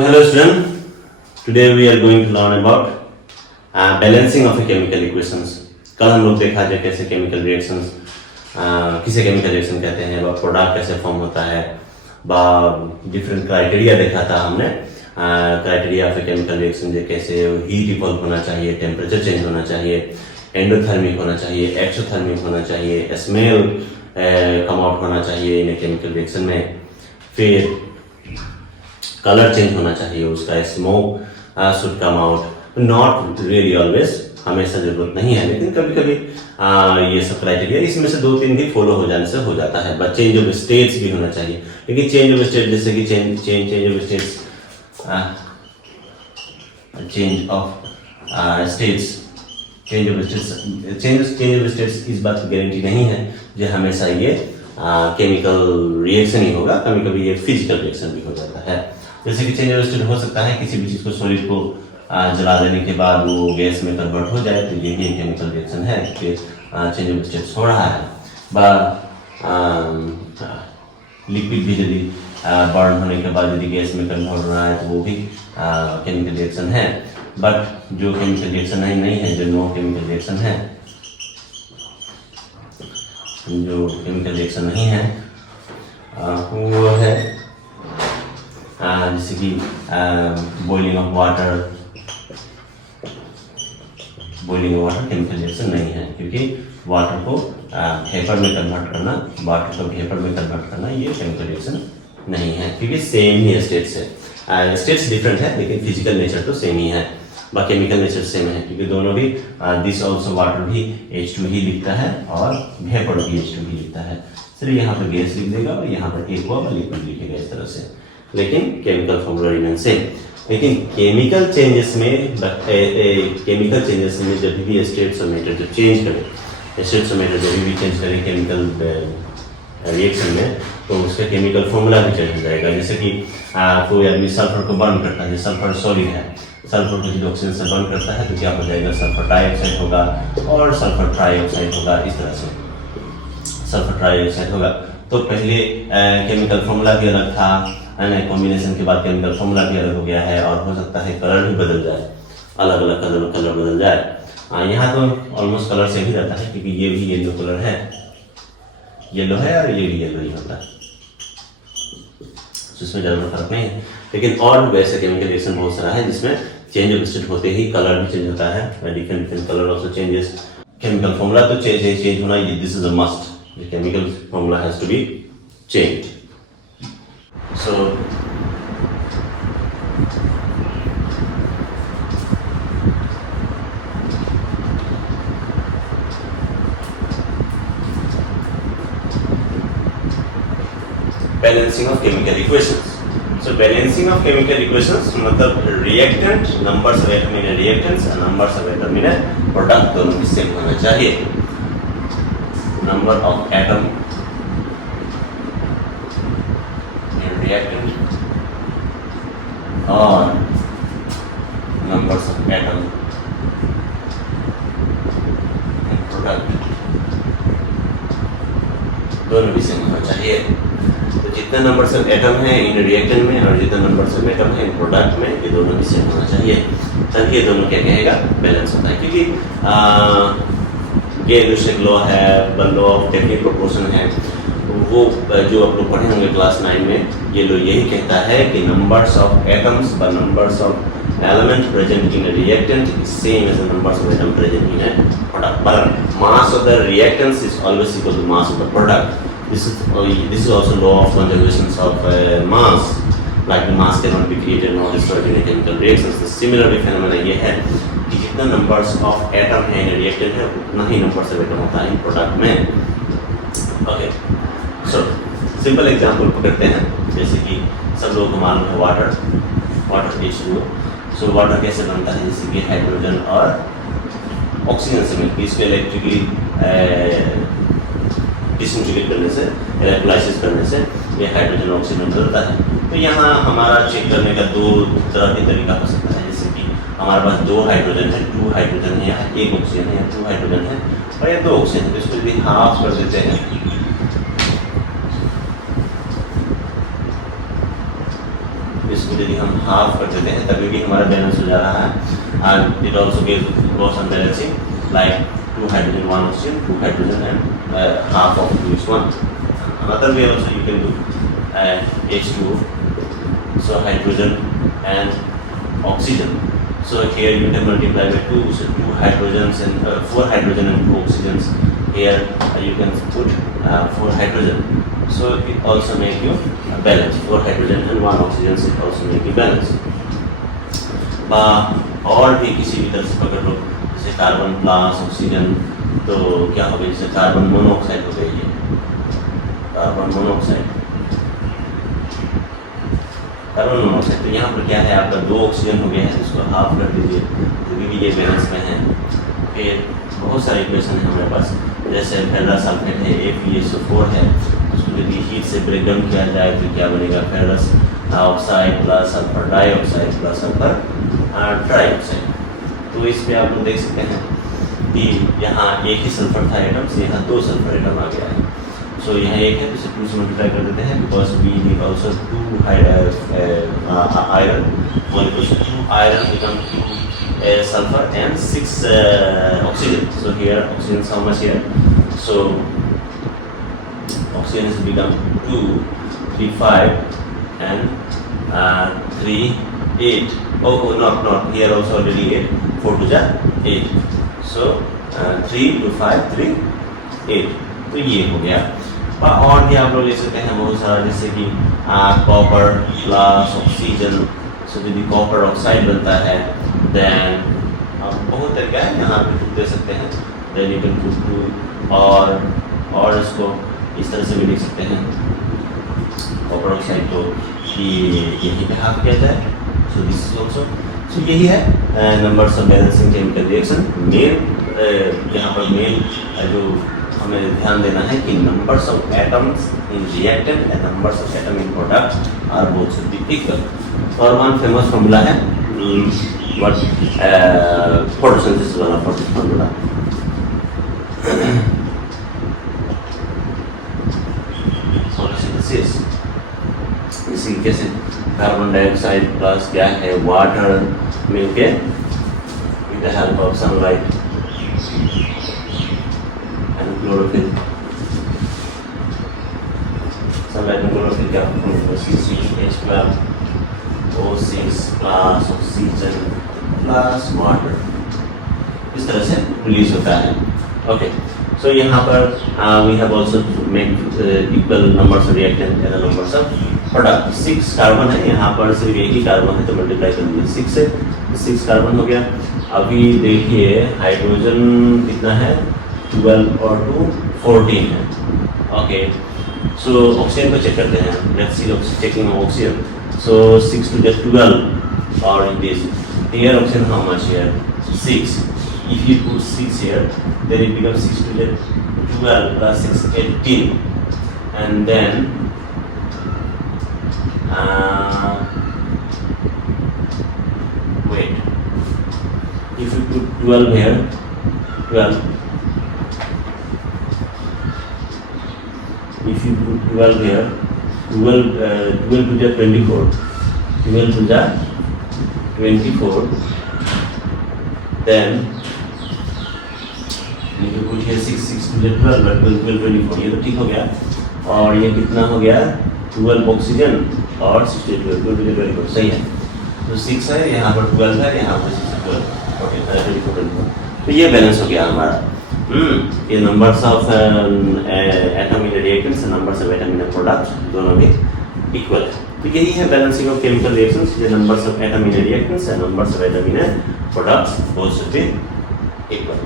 Hello student, today we are going to learn about balancing of a chemical equations. कल हम लोग देखा जाए कैसे केमिकल रिएक्शंस किसे केमिकल रिएक्शन कहते हैं, प्रोडक्ट कैसे फॉर्म होता है, डिफरेंट क्राइटेरिया देखा था हमने. Criteria of a chemical reaction जो कैसे हीट इक्वल होना चाहिए, टेम्परेचर चेंज होना चाहिए, एंडोथर्मिक होना चाहिए, एक्सोथर्मिक होना चाहिए, स्मेल कम आउट होना चाहिए इन ए केमिकल रिएक्शन में, फिर कलर चेंज होना चाहिए उसका, smoke should come out. Not really always, हमेशा जरूरत नहीं है, लेकिन कभी कभी ये सब क्राइटेरिया इसमें से 2-3 भी फॉलो हो जाने से हो जाता है. बट चेंज ऑफ स्टेट्स भी होना चाहिए, लेकिन चेंज ऑफ स्टेट जैसे कि change of states change of states इस बात की गारंटी नहीं है जो हमेशा ये केमिकल रिएक्शन ही होगा. कभी कभी ये फिजिकल रिएक्शन भी हो जाता है. जैसे कि चेंज ऑफ स्टेट हो सकता है किसी भी चीज़ को, सॉलिड को जला देने के बाद वो गैस में कन्वर्ट हो जाए, तो ये भी केमिकल रिएक्शन है कि चेंज ऑफ स्टेट हो रहा है. लिक्विड भी यदि बर्न होने के बाद यदि गैस में कन्वर्ट हो रहा है तो वो भी केमिकल रिएक्शन है. बट जो केमिकल रिएक्शन नहीं है, जो नो केमिकल रिएक्शन है, जो केमिकल रिएक्शन नहीं है वो है जैसे कि boiling of water chemical reaction नहीं है, क्योंकि वाटर को वेपर में कन्वर्ट करना, ये केमिकल रिएक्शन नहीं है, क्योंकि सेम ही स्टेट्स है. स्टेट्स डिफरेंट है लेकिन फिजिकल नेचर तो सेम ही है, केमिकल नेचर सेम है, क्योंकि दोनों भी दिस ऑल्सो वाटर भी H2 ही लिखता है और वेपर भी H2 ही लिखता है. सिर्फ यहाँ पर गैस लिख देगा और यहाँ पर एक्वा लिक्विड लिखेगा इस तरह से, लेकिन केमिकल फॉर्मूला रिमेन सेम. लेकिन केमिकल चेंजेस में जब भी स्टेट्स ऑफ मैटर जब चेंज करें, स्टेट्स ऑफ मैटर जब भी चेंज करें केमिकल रिएक्शन में, तो उसका केमिकल फॉर्मूला भी चेंज हो जाएगा. जैसे कि कोई आदमी सल्फर को बर्न करता है, सल्फर सॉलिड है, सल्फर को जब ऑक्सीजन से बर्न करता है तो क्या हो जाएगा, सल्फर डाइऑक्साइड होगा और सल्फर ट्राइऑक्साइड होगा. इस तरह से सल्फर ट्राइऑक्साइड होगा. तो पहले केमिकल फॉर्मूला भी अलग था, कॉम्बिनेशन के बाद केमिकल फॉर्मूला भी अलग हो गया है, और हो सकता है कलर भी बदल जाए, अलग अलग कलर बदल जाए. यहाँ तो ऑलमोस्ट कलर से ही रहता है, क्योंकि ये भी येलो कलर है, येलो है और ये भी येलो ही होता है, इसमें ज़्यादा फर्क नहीं है. लेकिन और वैसे केमिकल रिएक्शन बहुत सारा है जिसमें चेंज ऑफ स्टेट होते ही कलर भी चेंज होता है, different colour also changes. Chemical formula तो चेंज होना, this is a must. The chemical formula has to be changed. So balancing of chemical equations. So balancing of chemical equations मतलब reactant numbers of atom in a reactants and numbers of atom in a product दोनों भी same होना चाहिए. Number of atom in reactant or numbers of atom in product दोनों भी same होना चाहिए. तो जितने नंबर्स ऑफ एटम है इन रिएक्टेंट में और जितने नंबर्स ऑफ एटम है इन प्रोडक्ट में, ये दोनों भी सेम होना चाहिए, तभी ये दोनों क्या कहेगा, बैलेंस होता है. क्योंकि गेलुशेक लॉ है, लॉ ऑफ टेक्निक प्रोपोर्शन है, वो जो आप लोग पढ़े होंगे क्लास 9 में, ये लो यही कहता है कि नंबर्स ऑफ एटम्स व numbers of element present in reactant is same as the numbers of atom present in product. But mass of the reactants is always equal to mass of the product. This is also law of conservation of mass. Like the mass cannot be created nor destroyed in a chemical reactions. The similar phenomena ये है कि जितना numbers of atom है in a reactant है, उतना ही numbers of atom होता है in product में. Okay, so simple example पकड़ते हैं. जैसे कि सब लोगों को मालूम है water H2O. So water कैसे बनता है, जैसे कि हाइड्रोजन और ऑक्सीजन से मिलकर इसको इलेक्ट्रिकली डिसइंटीग्रेट करने से, इलेक्ट्रोलाइसिस करने से ये हाइड्रोजन ऑक्सीजन बनता है. तो यहाँ हमारा चेक करने का 2 तरह के तरीका हो सकता है. जैसे कि हमारे पास 2 हाइड्रोजन है, 2 हाइड्रोजन है, या 1 ऑक्सीजन है, या 2 हाइड्रोजन है और या 2 ऑक्सीजन है, तो इसको भी हाफ कर देते हैं. इसको यदि हम हाफ कर देते हैं तभी भी हमारा बैलेंस हो जा रहा है. And it also goes on balancing like 2 hydrogen 1 oxygen, 2 hydrogen and half of each one. Another way also you can do H2O, so hydrogen and oxygen. So here you can multiply by 2, so 2 hydrogens and 4 hydrogen and 2 oxygens. Here you can put 4 hydrogen. So it also make you balance. 4 hydrogen and 1 oxygen it also make you balance. और भी किसी भी तरह से पकड़ लो, जैसे carbon plus oxygen, तो क्या हो गया, जैसे कार्बन मोनोऑक्साइड हो गई है, कार्बन मोनोऑक्साइड, तो यहाँ पर क्या है आपका 2 ऑक्सीजन हो गया है, इसको हाफ कर दीजिए तो भी ये बैलेंस में है. फिर बहुत सारे इक्वेशन है हमारे पास, जैसे फेरस सल्फेट है FeSO4 है, उसको यदि हीट से ब्रेक डाउन किया जाए तो क्या बनेगा, ferrous oxide plus sulphur dioxide plus sulphur trioxide. तो इस पे आप लोग देख सकते हैं कि यहाँ एक ही सल्फर था एटम से यहाँ 2 सल्फर एटम आ गया है. सो यहाँ एक है तो इसे 2 से मल्टीप्लाई कर देते हैं, because we need also 2 iron, 2 iron become 2 sulfur and 6 oxygen. So here oxygen is how much here? So oxygen has become 2, 3, 5 and 3, 8. Oh, not here also already 8. 4 to 8. So 3 to 5, 3, 8. तो ये हो गया. और भी आप लोग ले सकते हैं बहुत सारा, जैसे कि कॉपर प्लस ऑक्सीजन, सो यदि कॉपर ऑक्साइड बनता है देन बहुत तरीका है, यहाँ पे टू दे सकते हैं, देन यू कैन पुट 2 और इसको इस तरह से भी लिख सकते हैं कॉपर ऑक्साइड को कि यहीं पे हाफ किया जाए. So this is also, so यही है numbers of balancing chemical reaction. Main यहाँ पर मेन जो हमें ध्यान देना है कि numbers of atoms in reactant and numbers of atom in product are both should be equal. और वन फेमस फॉर्मूला है व्हाट फोटोसिंथेसिस वाला फॉर्मूला. फोटोसिंथेसिस इसी कैसे कार्बन डाइऑक्साइड प्लस क्या है वाटर मिलके with the help of sunlight and chlorophyll, sunlight and chlorophyll क्या CH12 O6 plus oxygen plus water, इस तरह से रिलीज होता है. ओके, सो यहाँ पर we have also made equal numbers of reactant and numbers of product. 6 carbon है, यहाँ पर सिर्फ एक ही कार्बन है तो मल्टीप्लाई कर दीजिए 6 से, 6 कार्बन हो गया. अभी देखिए हाइड्रोजन कितना है, 12 और 2 14 है. ओके, सो ऑक्सीजन को चेक करते हैं, let's see checking oxygen. So 6 to 12 और in this here oxygen how much here 6. If you put 6 here then it becomes 6 to 12 plus 6 18, and then wait, if you put 12 here, 12, if you put 12 here, 12 to the 24, 12 to the 24, then you can put here 6 to the 12, but 12 24, ये तो ठीक हो गया. और ये कितना हो गया, 12 ऑक्सीजन और 6 to 12 to 24, सही है. तो 6 है, यहाँ पर 12 है, यहाँ पर 6 to 12, 24. तो ये बैलेंस हो गया हमारा. ये numbers of atom in reactants and numbers of atom in products दोनों भी इक्वल है. तो यही है बैलेंसिंग ऑफ केमिकल रिएक्शंस. ये numbers of atom in reactants and numbers of atom in products both should be equal.